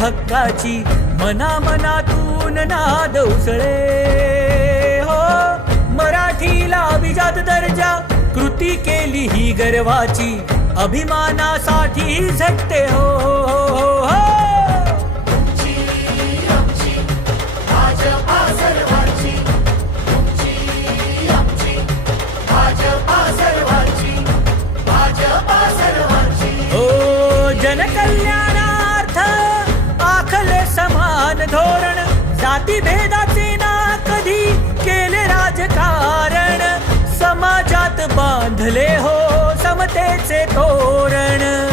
हक्काची मनातून नाद उसळे हो. मराठीला अभिजात दर्जा कृती केली ही गर्वाची अभिमानासाठी झटते हो, हो, हो. जनकल्याणार्थ आखले समान धोरण जाती भेदाचे ना कधी केले राजकारण समाजात बांधले हो समतेचे तोरण.